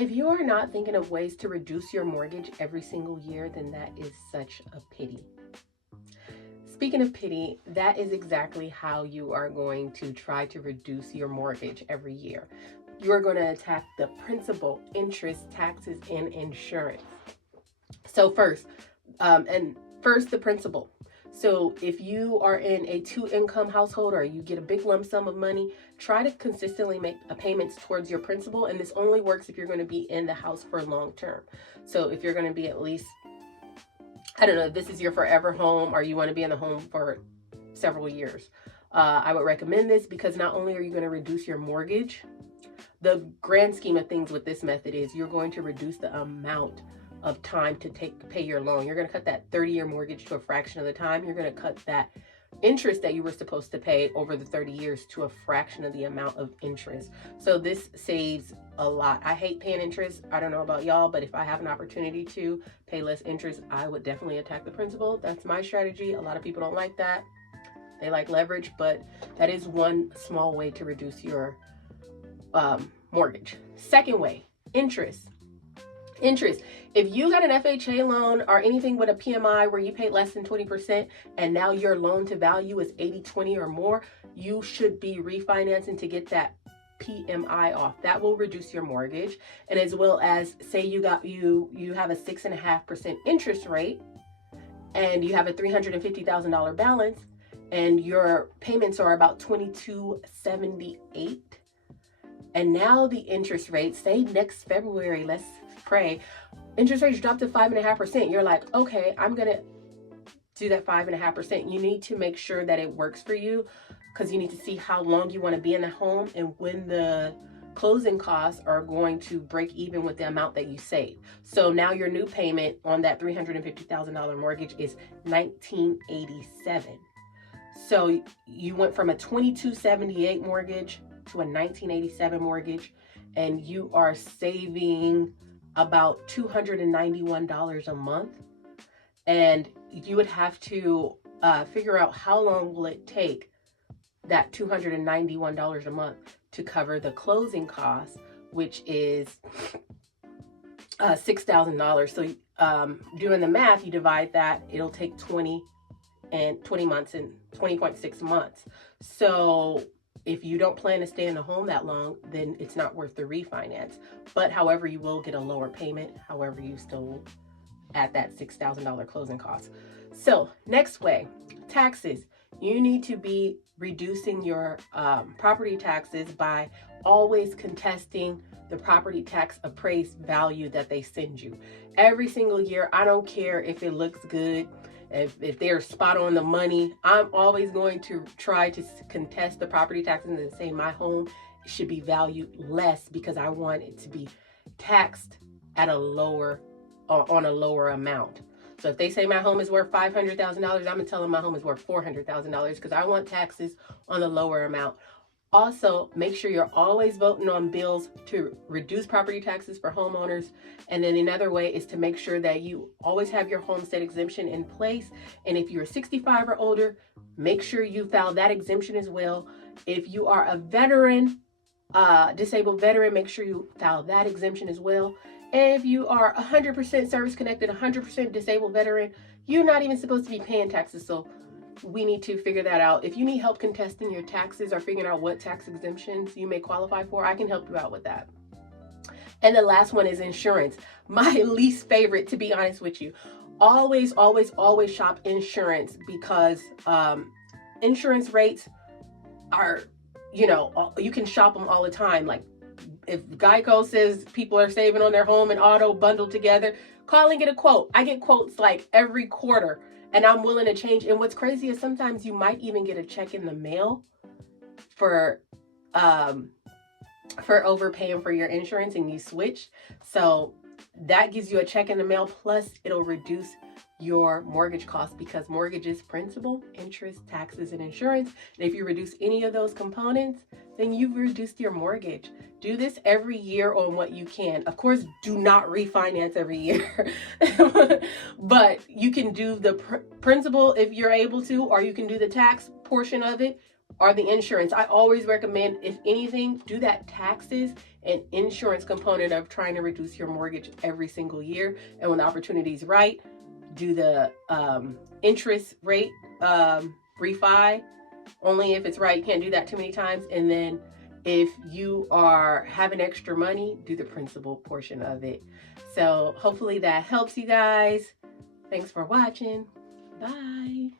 If you are not thinking of ways to reduce your mortgage every single year, then that is such a pity. Speaking of pity, that is exactly how you are going to try to reduce your mortgage every year. You are going to attack the principal, interest, taxes, and insurance. So first, the principal. So if you are in a 2-income household or you get a big lump sum of money, try to consistently make payments towards your principal. And this only works if you're going to be in the house for long term. So if you're going to be at least, I don't know, if this is your forever home or you want to be in the home for several years, I would recommend this because not only are you going to reduce your mortgage, the grand scheme of things with this method is you're going to reduce the amount of time to pay your loan. You're going to cut that 30-year mortgage to a fraction of the time. You're going to cut that interest that you were supposed to pay over the 30 years to a fraction of the amount of interest. So this saves a lot. I hate paying interest. I don't know about y'all, but if I have an opportunity to pay less interest, I would definitely attack the principal. That's my strategy. A lot of people don't like that. They like leverage, but that is one small way to reduce your mortgage. Second way, interest. If you got an FHA loan or anything with a PMI where you paid less than 20% and now your loan to value is 80-20 or more, you should be refinancing to get that PMI off. That will reduce your mortgage. And as well as say you have a 6.5% interest rate and you have a $350,000 balance and your payments are about $22.78. And now the interest rate, say next February, let's pray, interest rates drop to 5.5%. You're like, okay, I'm going to do that 5.5%. You need to make sure that it works for you because you need to see how long you want to be in the home and when the closing costs are going to break even with the amount that you save. So now your new payment on that $350,000 mortgage is $1,987. So you went from a $2,278 mortgage to a $1,987 mortgage, and you are saving about $291 a month. And you would have to figure out how long will it take that $291 a month to cover the closing costs, which is $6,000. So doing the math, you divide that, it'll take 20 months and 20.6 months. So if you don't plan to stay in the home that long, then it's not worth the refinance. But however, you will get a lower payment. However, you still at that $6,000 closing cost. So next way, taxes. You need to be reducing your property taxes by always contesting the property tax appraised value that they send you. Every single year, I don't care if it looks good, if they're spot on the money, I'm always going to try to contest the property taxes and say my home should be valued less because I want it to be taxed at a lower on a lower amount. So if they say my home is worth $500,000, I'm gonna tell them my home is worth $400,000 because I want taxes on the lower amount. Also, make sure you're always voting on bills to reduce property taxes for homeowners. And then another way is to make sure that you always have your homestead exemption in place. And if you're 65 or older, make sure you file that exemption as well. If you are a veteran, disabled veteran, make sure you file that exemption as well. And if you are 100% service connected, 100% disabled veteran, you're not even supposed to be paying taxes. So we need to figure that out. If you need help contesting your taxes or figuring out what tax exemptions you may qualify for, I can help you out with that. And the last one is insurance. My least favorite, to be honest with you. Always, always, always shop insurance because insurance rates are, you can shop them all the time. Like if Geico says people are saving on their home and auto bundled together, call and get a quote. I get quotes like every quarter. And I'm willing to change. And what's crazy is sometimes you might even get a check in the mail for overpaying for your insurance and you switch. So that gives you a check in the mail. Plus, it'll reduce your mortgage costs because mortgage is principal, interest, taxes, and insurance. And if you reduce any of those components, then you've reduced your mortgage. Do this every year on what you can. Of course, do not refinance every year, but you can do the principal if you're able to, or you can do the tax portion of it or the insurance. I always recommend, if anything, do that taxes and insurance component of trying to reduce your mortgage every single year. And when the opportunity is right, do the interest rate refi. Only if it's right. You can't do that too many times. And then if you are having extra money, do the principal portion of it. So hopefully that helps you guys. Thanks for watching. Bye.